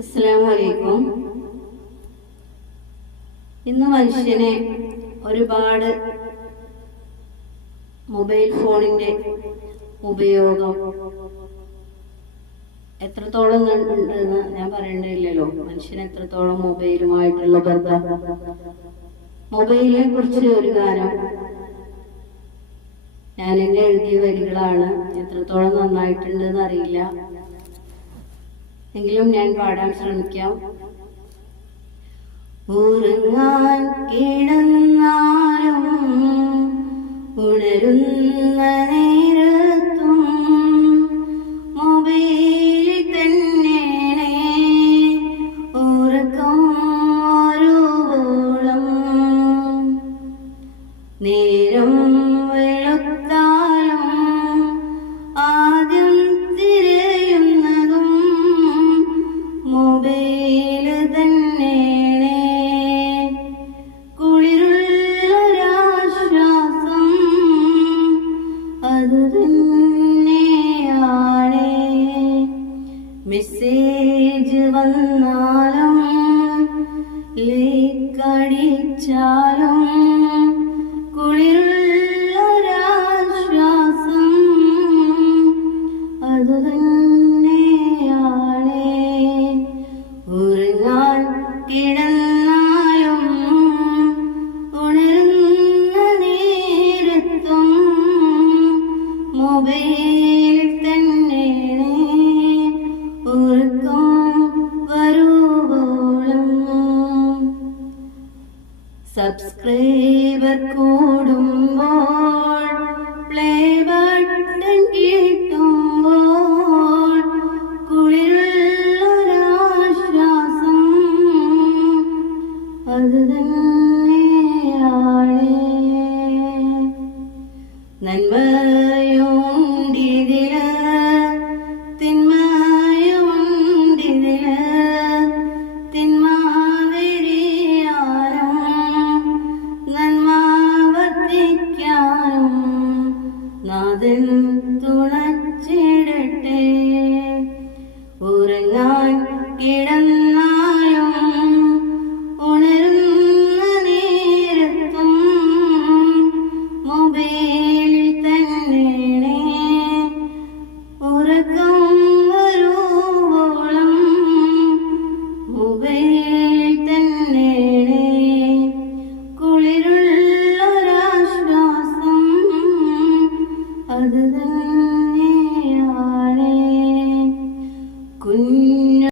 അസ്സലാമലൈക്കും. ഇന്ന് മനുഷ്യനെ ഒരുപാട് മൊബൈൽ ഫോണിന്റെ ഉപയോഗം എത്രത്തോളം ഉണ്ടെന്ന് ഞാൻ പറയേണ്ടതില്ലല്ലോ. മനുഷ്യൻ എത്രത്തോളം മൊബൈലുമായിട്ടുള്ള ബന്ധം. മൊബൈലിനെ കുറിച്ച് ഒരു ഗാനം ഞാൻ എന്നെ എഴുതിയ വരികളാണ്. എത്രത്തോളം നന്നായിട്ടുണ്ടെന്ന് അറിയില്ല, എങ്കിലും ഞാൻ പാടാൻ ശ്രമിക്കാം. ഉറങ്ങാൻ കിടന്നാലും ഉണരുന്ന നേരത്തും മൊബൈലിൽ തന്നെയാണ് ഉറക്കം ഒരുവോളം. നേരം വെളുത്താലും ആദ്യം തിരയുന്നതും മൊബൈല് തന്നെയാണ്. കുളിരുള്ളൊരാശ്വാസം അത് തന്നെയാണ്. മെസ്സേജ് വന്നാലും ലൈക്കടിച്ചാലും കുളിരുള്ളൊരാശ്വാസം അത് തന്നെയാണ്. ഉറങ്ങാൻ കിടന്നാലും ഉണരുന്ന നേരത്തും മൊബൈലിൽ തന്നെയാണ് ഉറക്കം വരുവോളം. സബ്സ്ക്രൈബർ കൂടുമ്പോൾ പ്ലേ ബട്ടൺ കിട്ടുമ്പോൾ കുളിരുള്ളൊരാശ്വാസം അത് തന്നെയാണ്. നന്മയുണ്ടിതില് തിന്മയുണ്ടിതില്, തിന്മ വെടിയാനും നന്മ വർദ്ധിക്കാനും നാഥൻ തുണച്ചിടട്ടെ. ഉറങ്ങാൻ കിടന്ന